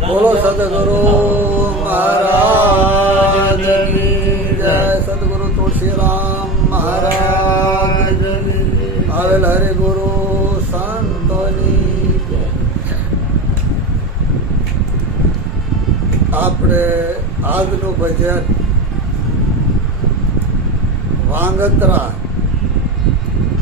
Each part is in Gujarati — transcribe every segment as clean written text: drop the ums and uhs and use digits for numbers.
બોલો સદગુરુ મહારાજ જય. સદગુરુ તુલસીરામ મહારાજ આવેલ હરિગુરુ સંતોની જય. આપણે આજનું ભજન વાંગત્રા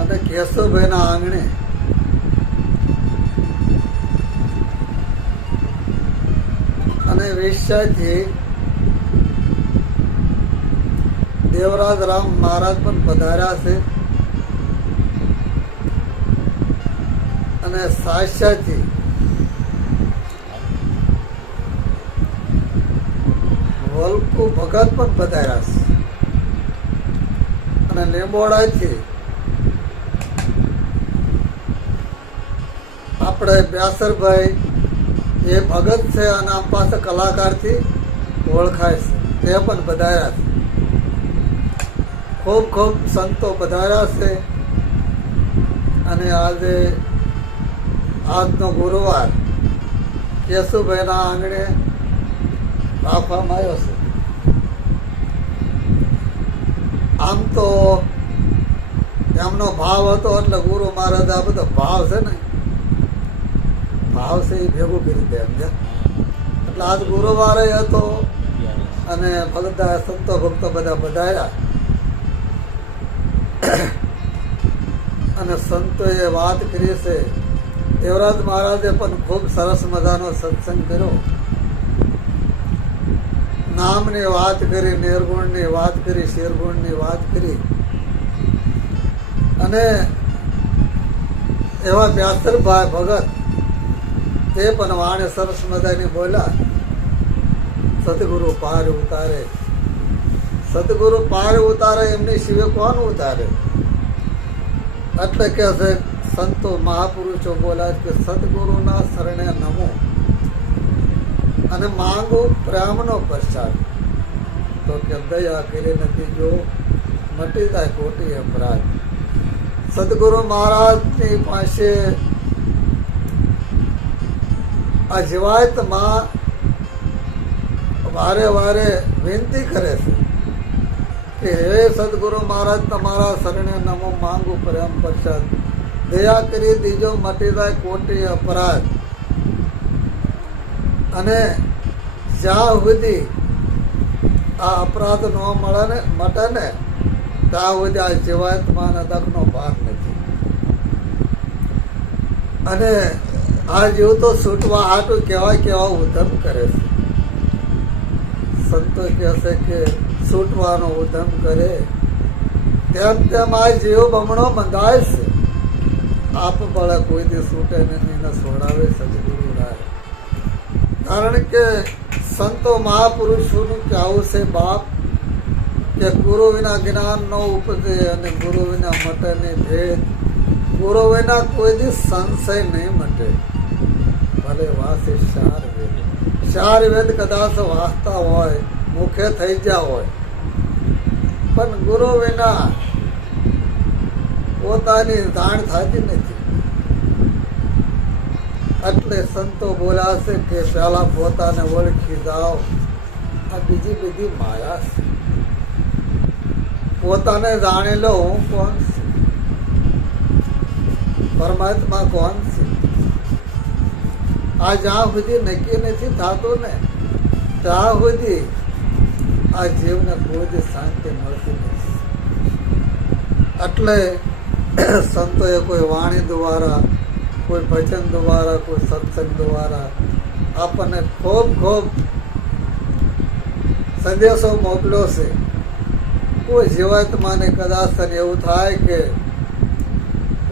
અને કેશુભાઈના આંગણે અને વિશ્વાથી દેવરાજ રામ મહારાજ પણ પધાર્યા છે અને સાક્ષાથી વલ્કુ ભગત પણ પધાર્યા છે અને લીંબોડાથી આપણે વ્યાસરભાઈ એ ભગત છે અને આમ પાસે કલાકારથી ઓળખાય છે તે પણ પધાર્યા છે. ખૂબ ખૂબ સંતો પધાર્યા છે અને આજે આજનો ગુરુવાર કેશુભાઈના આંગણે રાખવામાં આવ્યો છે. આમ તો એમનો ભાવ હતો એટલે ગુરુ મહારાજ આ બધો ભાવ છે ને ભાવ છે એ ભેગું કરી દે સમજ્યા. એટલે આજ ગુરુવારે હતો અને બધા સંતો ભક્તો બધા પધાર્યા અને સંતોએ વાત કરી છે. દેવરાજ મહારાજે પણ ખૂબ સરસ મજાનો સત્સંગ કર્યો. નામની વાત કરી, નિર્ગુણની વાત કરી, શિરગુણની વાત કરી અને એવા વ્યાસરભાઈ ભગત તે પણ વાણે સરસ મજાની બોલ્યા. સદગુરુ પાર ઉતારે, સદગુરુ પાર ઉતારે એમની સિવાય કોણ ઉતારે? એટલે કે છે સંતો મહાપુરુષો બોલ્યા કે સદગુરુના શરણે નમો અને માંગુ પ્રેમનો પ્રસાદ. તો કે દયા કરી નથી જો મટી જાય ખોટી અપરાધ. સદગુરુ મહારાજની પાસે આ જીવાતમાં વારે વારે વિનંતી કરે છે કે હે સદગુરુ મહારાજ તમારા શરણે નમો માંગુ પ્રેમ પ્રસાદ. દયા કરી દીજો મટી જાય ખોટી અપરાધ. અને જ્યાં સુધી આ અપરાધ ન મળે ને મટે ને ત્યાં સુધી આ જીવાતમાં દખનો પાર નથી. અને આ જીવ તો છૂટવા હાટું કેવા ઉધમ કરે છે. સંતો કહે છે કે છૂટવાનો ઉધમ કરે તેમ તેમ આ જીવ બમણો બંધાય છે. આપ બળે કોઈ દી છૂટે નહીં ને છોડાવે સદગુરુ રાય. કારણ કે સંતો મહાપુરુષોનું કહેવું છે બાપ કે ગુરુ વિના જ્ઞાન ન ઉપજે અને ગુરુ વિના મટે નહીં ભેદ. ગુરુ વિના કોઈ દી સંશય નહીં મટે. ભલે વાસે ચાર વેદ કદાચ વાંચતા હોય, મુખે થઈ ગયા હોય, પણ ગુરુ વિના પોતાની જાણ થતી નથી. એટલે સંતો બોલ્યા છે કે પહેલા પોતાને ઓળખી જાઓ. આ બીજી બધી માયા છે. પોતાને જાણી લો હું કોણ છું, પરમાત્મા કોણ છે. આ જ્યાં સુધી નક્કી નથી થતું ને ત્યાં સુધી આ જીવને કોઈ શાંતિ મળતી નથી. એટલે સંતોએ કોઈ વાણી દ્વારા, કોઈ ભજન દ્વારા, કોઈ સત્સંગ દ્વારા આપણને ખૂબ ખૂબ સંદેશો મોકલ્યો છે. કોઈ જીવાત્માને કદાચ એવું થાય કે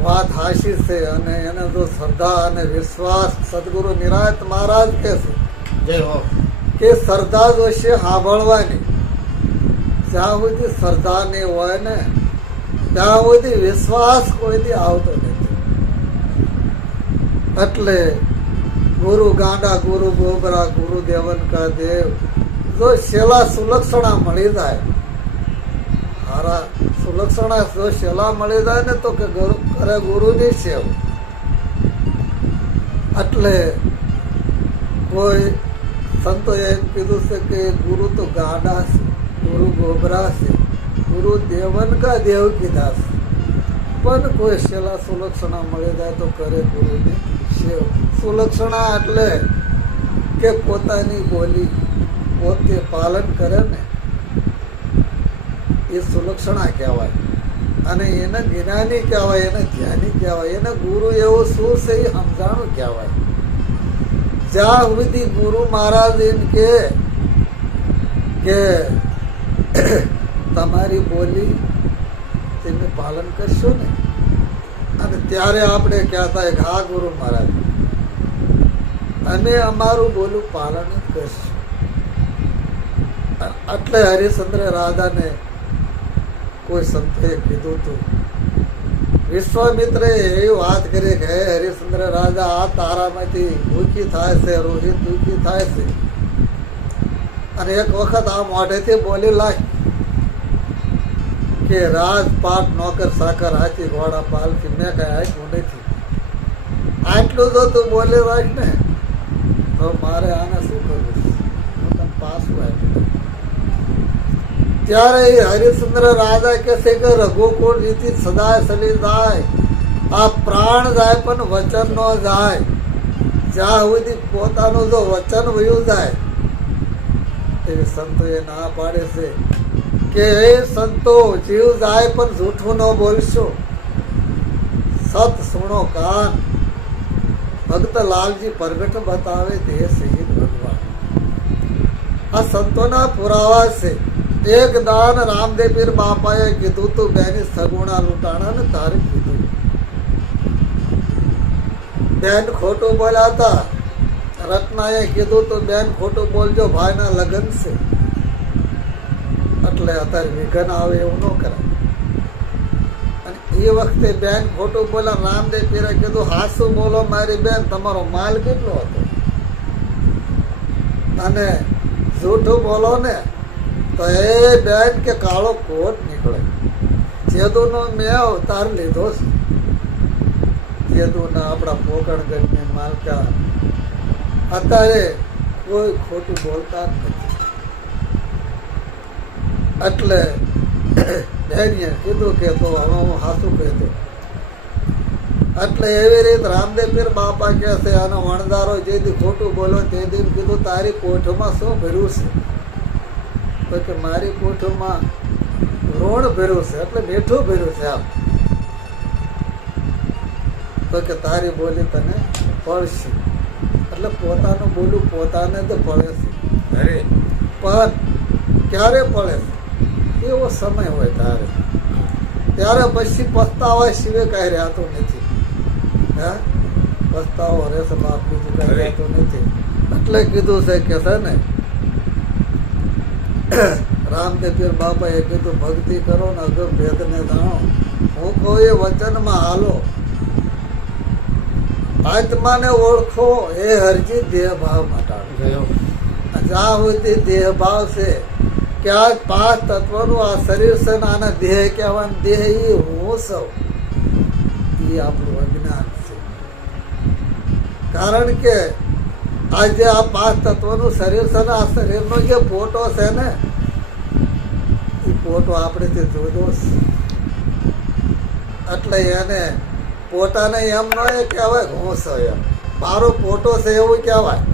વાત હાશી છે અને એને જો શ્રદ્ધા અને વિશ્વાસ, સદગુરુ નિરાંત મહારાજ કહે છે જય હો કે શ્રદ્ધા જોશે સાંભળવાની. જ્યાં સુધી શ્રદ્ધા નહીં હોય ને ત્યાં સુધી વિશ્વાસ કોઈથી આવતો નથી. એટલે ગુરુ ગાંડા, ગુરુ ગોબરા, ગુરુ દેવન કા દેવ જો શેલા સુલક્ષણા મળી જાય, હારા સુલક્ષણા જો શેલા મળી જાય ને તો કે કરે ગુરુની સેવ. એટલે કોઈ સંતોએ એમ કીધું છે કે ગુરુ તો ગાડા છે, ગુરુ ગોબરા છે, ગુરુ દેવન કા દેવ કીધા છે, પણ કોઈ શેલા સુલક્ષણા મળી જાય તો કરે ગુરુની સેવ. સુલક્ષણા એટલે કે પોતાની બોલી પોતે પાલન કરે ને એ સુલક્ષણા કહેવાય. અને એને જ્ઞાની કહેવાય, એને ધ્યાની કહેવાય, એને ગુરુ એવો શું છે એ સમજાણું કહેવાય. જ્યાં સુધી ગુરુ મહારાજ એમ કે તમારી બોલી તમે પાલન કરશો ને, અને ત્યારે આપણે કહેતા કે હા ગુરુ મહારાજ અમે અમારું બોલું પાલન જ કરશું. એટલે હરિશ્ચંદ્ર રાધાને કોઈ સંતોએ કીધું હતું, વિશ્વામિત્રે એવી વાત કરી કે હે હરિશ્ચંદ્ર રાજા, આ તારામાંથી દુઃખી થાય છે, રોહિત દુઃખી થાય છે, અને એક વખત આ મોઢેથી બોલી લાય કે રાજપાટ નોકર સાકર હાથી ઘોડા પાલથી મેં કઈ આપ્યું નથી. આટલું તો તું બોલી રાખ ને તો મારે આને શું કરવું, હું તને પાછું આપ્યું. ત્યારે હરિશ્ચંદ્ર રાજા કે છે કે રઘુકુળ રીતિ સદાય સલી જાય, આ પ્રાણ જાય પણ વચન ન જાય. જ્યાં સુધી પોતાનું જો વચન વયું જાય એવી સંતોએ ના પાડે છે કે હે સંતો, જીવ જાય પણ જૂઠું ન બોલશો, સત સુણો કાન, ભક્ત લાલજી પ્રગટ બતાવે દેહ શહીદ ભગવાન. આ સંતોના પુરાવા છે. એક દાન રામદેવ પીર બાપાએ કીધું તું બેની સગુણા લૂંટાણા ને તારે કીધું. બેન ખોટું બોલ્યા હતા. રત્નાએ કીધું તું બેન ખોટું બોલજો, ભાઈના લગ્ન છે. એટલે અત્યારે વિઘન આવે એવું ન કરાય. અને એ વખતે બેન ખોટું બોલ્યા. રામદેવ પીરે કીધું હાસુ બોલો મારી બેન, તમારો માલ કેટલો હતો, અને જૂઠું બોલો ને તો એ બેન કે કાળો કોટ નીકળે. જેદુનો મેં અવતાર લીધો છે. જેદુના આપણા પોકણગઢની માલકા અત્યારે કોઈ ખોટું બોલતા જ નથી. એટલે બેનીએ કીધું કે તો હવે હું હાસું કહી દઉં. એટલે એવી રીતે રામદેવ પીર બાપા કહે છે આનો વણદારો જે દી ખોટું બોલો તે દી કીધું તારી કોઠમાં શું ભર્યું છે? તો કે મારી કોઠમાં ઋણ ભર્યું છે, એટલે મીઠું ભર્યું છે. આમ તો કે તારી બોલી તને પડશે. એટલે પોતાનું બોલું પોતાને જ પડે છે. પણ ક્યારે પડે છે? એવો સમય હોય ત્યારે પછી પસ્તાવા સિવાય કઈ રહેતું નથી. હે પસ્તાવો રહેશે બાપ, બીજું કઈ રહેતું નથી. એટલે કીધું છે કે છે ને રામદેવ પીર બાપાએ કીધું ભક્તિ કરો ને અગમ ભેદને જાણો. હું કહું એ વચનમાં હાલો. આત્માને ઓળખો, એ હરજી દેહ ભાવ મટાડો. જ્યાં સુધી દેહ ભાવ છે કે આ 5 તત્વનું આ શરીર છે ને આના દેહ કહેવાનું, દેહ એ હું સૌ, એ આપણું અજ્ઞાન છે. કારણ કે આજે આ 5 તત્વનું શરીર છે ને આ શરીરનો જે ફોટો છે ને એ ફોટો આપણે જે જોયો છે. એટલે એને પોતાને એમ ન કહેવાય હું છો, એમ મારો ફોટો છે એવું કહેવાય.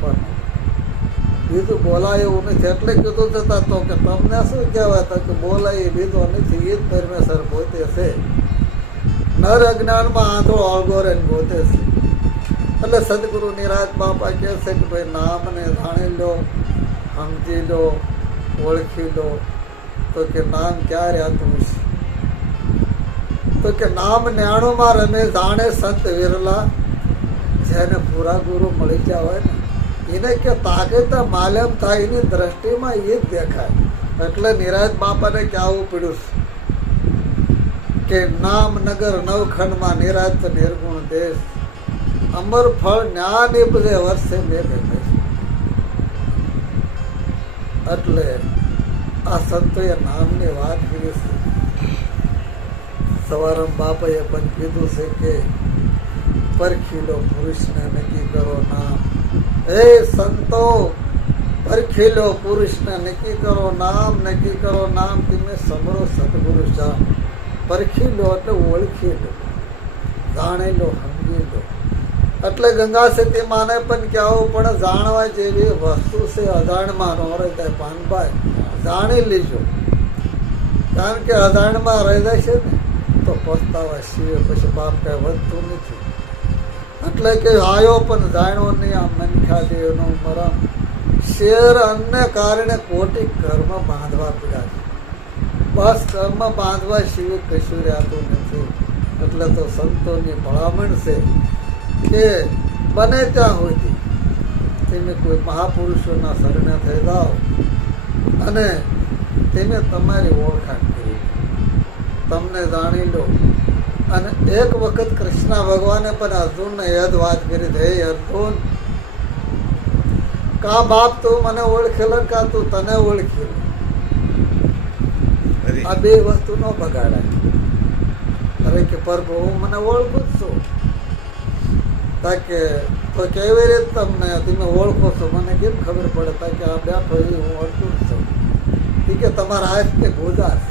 પણ બીજું બોલાય એવું નથી. એટલે કીધું જતા તો કે તમને શું કહેવાય? તો કે બોલાય એ બીજો નથી, એ જ પરમેશ્વર પોતે છે. નર અજ્ઞાનમાં આંધળો અળગોરે ગોતે છે. એટલે સદગુરુ નિરાજ બાપા કહે છે કે ભાઈ નામને જાણી લો, સમજી લો, ઓળખી લો. તો કે નામ ક્યારે હતું છે? તો કે નામ 99માં રમે જાણે સંત વિરલા. જેને પૂરા ગુરુ મળી ગયા હોય ને એને કે તાકાત માલમ થાય, એની દ્રષ્ટિમાં એ જ દેખાય. એટલે નિરાજ બાપાને કહેવું પડ્યું કે નામ નગર નવખંડમાં નિરાજ નિર્ગુણ દેશ, અમર ફળ જ્ઞાન નિપજે વર્ષે મેઘ. એટલે આ સંતોએ નામની વાત કરી છે. સવારમ બાપાએ પણ કીધું છે કે પરખી લો પુરુષને, નક્કી કરો નામ, હે સંતો, પરખી લો પુરુષને, નક્કી કરો નામ, નક્કી કરો નામ, તમે સમરો સદગુરુ શ્યામ. પરખી લો એટલે ઓળખી લો, જાણી લો, સમજી લો. એટલે ગંગા સતી માને પણ કહેવું પણ જાણવા જેવી વસ્તુ છે. અજાણમાં ન રહી પાનભાઈ, જાણી લીજો. કારણ કે અજાણમાં રહી જશે ને તો પસ્તાવા સિવાય પછી બાપ કઈ વધતું નથી. એટલે કે આયો પણ જાણ્યો નહીં. આ મનખા દેવનો મરમ શેર અન્ય કારણે કોટી કર્મ બાંધવા પડ્યા છે. બસ કર્મ બાંધવા સિવાય કશું રહેતું નથી. એટલે તો સંતોની ભલામણ છે કે બને ત્યાં સુધી તમે કોઈ મહાપુરુષોના શરણે થઈ જાઓ અને તેને તમારી ઓળખાણ કરી, તમને જાણી લો. અને એક વખત કૃષ્ણ ભગવાને પણ અર્જુનને યાદ વાત કરી, હે અર્જુન, કા બાપ તું મને ઓળખેલો, કા તું તને ઓળખેલો. આ બે વસ્તુ ન બગાડાય. અરે કે પ્રભુ હું મને ઓળખું જ છું. તાકે તો કેવી રીતે તમને તમે ઓળખો છો, મને કેમ ખબર પડે? તાકે આ બેઠો એ હું ઓળખું જ છું. એ કે તમારા હાથ ને ગોદાસ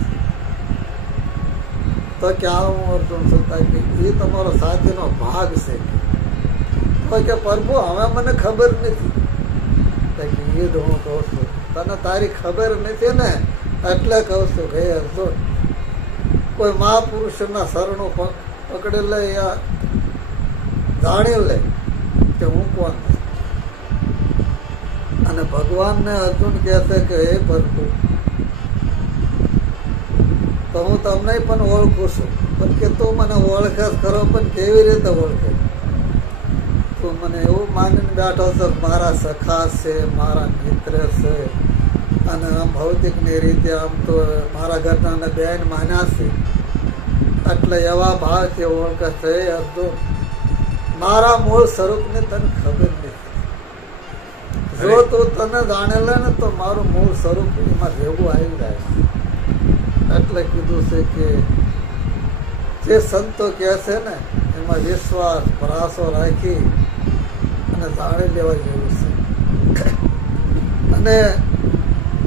તો ક્યાં હું ઓળખું છું? તાકે એ તમારો સાથીનો ભાગ છે. તો કે પ્રભુ હવે મને ખબર નથી. તાકે એ જ હું કહું છું, તને તારી ખબર નથી ને એટલે કહું છું કે અર્જુન, કોઈ મહાપુરુષના શરણો પકડી લે, જાણી લે કે હું કોણ છું. અને ભગવાનને અર્જુન કહે છે કે હે પ્રભુ, તો હું તમને પણ ઓળખું છું, પણ કે તું મને ઓળખે ખરો, પણ કેવી રીતે ઓળખે? તું મને એવું માનીને બેઠો છો મારા સખા છે, મારા મિત્ર છે, અને આમ ભૌતિકની રીતે આમ તો મારા ઘરના બેન માન્યા છે. એટલે એવા ભાવથી ઓળખે છે. અર્જુન, મારા મૂળ સ્વરૂપને તને ખબર નથી. જો તું તને જાણે લે ને તો મારું મૂળ સ્વરૂપ એમાં ભેગું આવી જાય છે. એટલે કીધું છે કે જે સંતો કહે છે ને એમાં વિશ્વાસ ભરાસો રાખી અને જાણી લેવા જેવું છે. અને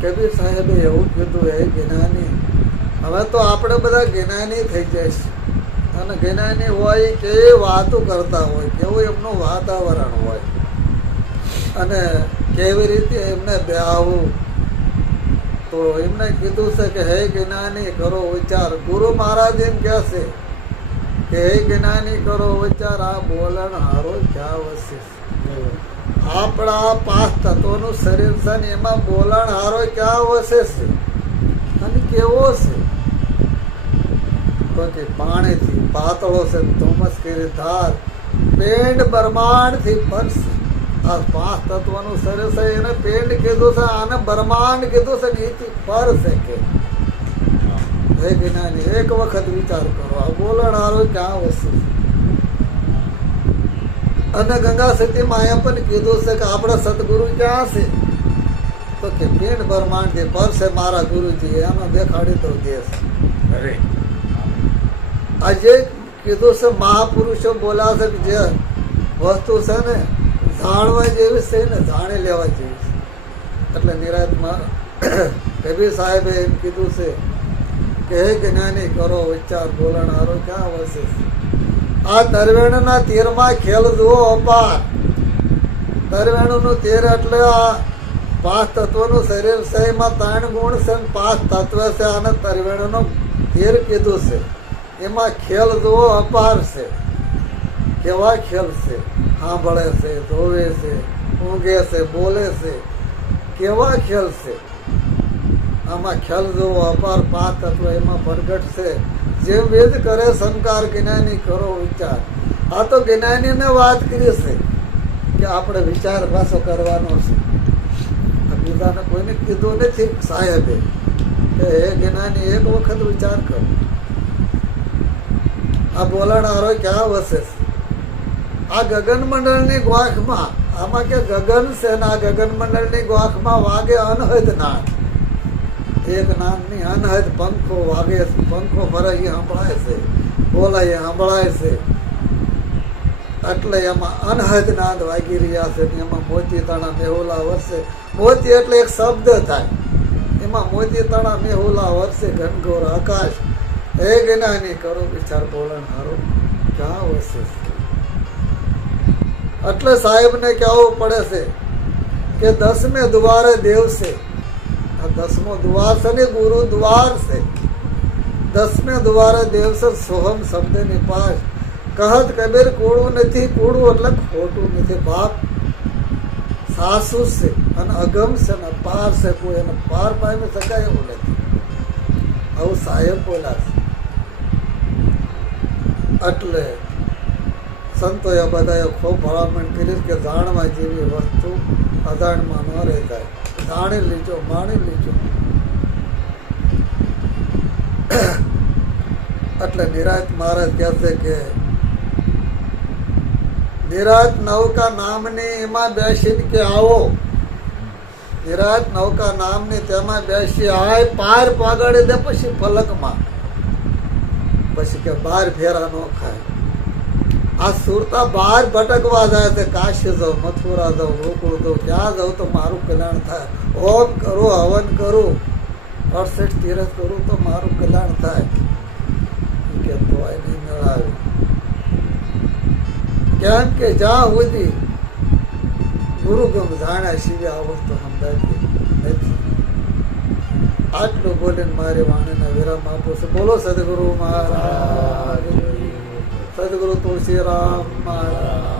કબીર સાહેબે એવું કીધું, હે જ્ઞાની, હવે તો આપણે બધા જ્ઞાની થઈ જાય છે. અને જ્ઞાની હોય કેવી વાતો કરતા હોય, કેવું એમનું વાતાવરણ હોય, અને કેવી રીતે એમને બેહાવું. તો એમને કીધું છે કે હે જ્ઞાની કરો વિચાર. ગુરુ મહારાજ એમ કહે છે કે હે જ્ઞાની કરો વિચાર, આ બોલણ હારો ક્યાં વસે? આપણા 5 તત્વોનું શરીર છે ને એમાં બોલણ હારો ક્યાં વસે છે અને કેવો છે? તો કે પાણીથી પાતળો છે, ધુમ્મસ કરી ધાર, પેંડ બ્રહ્માંડથી પર છે. આ 5 તત્વોનું શરીર છે એને પેંડ કીધું છે, આને બ્રહ્માંડ કીધું છે ને એથી પર છે. કે હે જ્ઞાની, એક વખત વિચાર કરો, આ બોલણ હારો ક્યાં વસે? અને ગંગા સતીમાં અહીંયા પણ કીધું છે કે આપણા સદગુરુ ક્યાં છે? તો કે પેંડ બ્રહ્માંડથી પર છે મારા ગુરુજી, એનો દેખાડી દો દેશ. અરે આજે કીધું છે મહાપુરુષો બોલા છે કે જે વસ્તુ છે ને જાણવા જેવી છે ને જાણી લેવા જેવી છે. એટલે નિરાતમાં કબીર સાહેબે એમ કીધું છે કે હે જ્ઞાની કરો વિચાર, બોલણ હારો ક્યાં વસે? આ તરવેણના તીરમાં ખેલ જુઓ અપાર. તરવેણુનું તીર એટલે આ 5 તત્વનું શરીર છે, એમાં 3 ગુણ છે, 5 તત્વ છે. અને તરવેણુનું તીર કીધું છે, એમાં ખેલ જુઓ અપાર છે. કેવા ખેલ છે? સાંભળે છે, જોવે છે, ઊંઘે છે, બોલે છે, કેવા ખેલ છે? આમાં ખેલ જુઓ અપાર 5 તત્વ એમાં પ્રગટ છે. જેમ વેદ કરે સંકાર, જ્ઞાની કરો વિચાર. આ તો જ્ઞાનીને વાત કરી છે કે આપણે વિચાર પાછો કરવાનો છે. બીજાને કોઈને કીધું નથી સાહેબે કે હે જ્ઞાની એક વખત વિચાર કરો, આ બોલણ હારો ક્યાં વસે છે? આ ગગન મંડળની ગોખમાં, આમાં કે ગગન છે ને આ ગગન મંડળની ગોખમાં વાગે અનહદ નાદ. એક નામની અનહદ પંખો વાગે છે, પંખો ભરાય સંભળાય છે, બોલાય સંભળાય છે. એટલે એમાં અનહદ નાદ વાગી રહ્યા છે ને એમાં મોતી તાણા મેહુલા વરસે. મોતી એટલે એક શબ્દ થાય, એમાં મોતી તાણા મેહુલા વરસે ઘનઘોર આકાશ. હે જ્ઞાની કરો વિચાર બોલણ હારો ક્યાં વસે. એટલે સાહેબને કહેવું પડે છે કે 10મે દ્વારે દેવ છે. આ 10મો દ્વાર છે ને ગુરુ દ્વાર છે. 10મે દ્વારે દેવ છે સોહમ શબ્દની પાસ. કહત કબીર કૂડું નથી, કૂડું એટલે ખોટું નથી. બાપ સાસુ છે અને અગમ છે ને પાર છે, કોઈ એને પાર પામી શકાય એવું નથી. આવું સાહેબ બોલા છે. એટલે સંતોએ બધાએ ખૂબ ભલામણ કરી કે જાણવા જેવી વસ્તુ અજાણમાં ન રહી જાય. જાણી લીજો, માણી લીજો. એટલે નિરાત મહારાજ કહે છે કે નિરાત નૌકા નામની એમાં બેસીને કે આવો. નિરાત નૌકા નામની તેમાં બેસી આય પાર પાગાડી દે. પછી ફલકમાં પછી કે 12 ફેરા ન ખાય. આ સુરતા બહાર ભટકવા જાય છે. કાશી જાઉં, મથુરા જાઉં, ગોકુળ જાઉં, ક્યાં જાઉં તો મારું કલ્યાણ થાય. ઓમ કરું, હવન કરું, 68 તીરથ કરું તો મારું કલ્યાણ થાય. કે તોય નહીં મેળાવે. કેમ કે જ્યાં સુધી ગુરુગમ જાણ્યા સિવાય આ વસ્તુ સમજાતી નથી. આટલું બોલીને મારી વાણીને વિરામ આપું છું. બોલો સદગુરુ મહારાજ, સદગુરુ તુલસીરામ મહારાજ.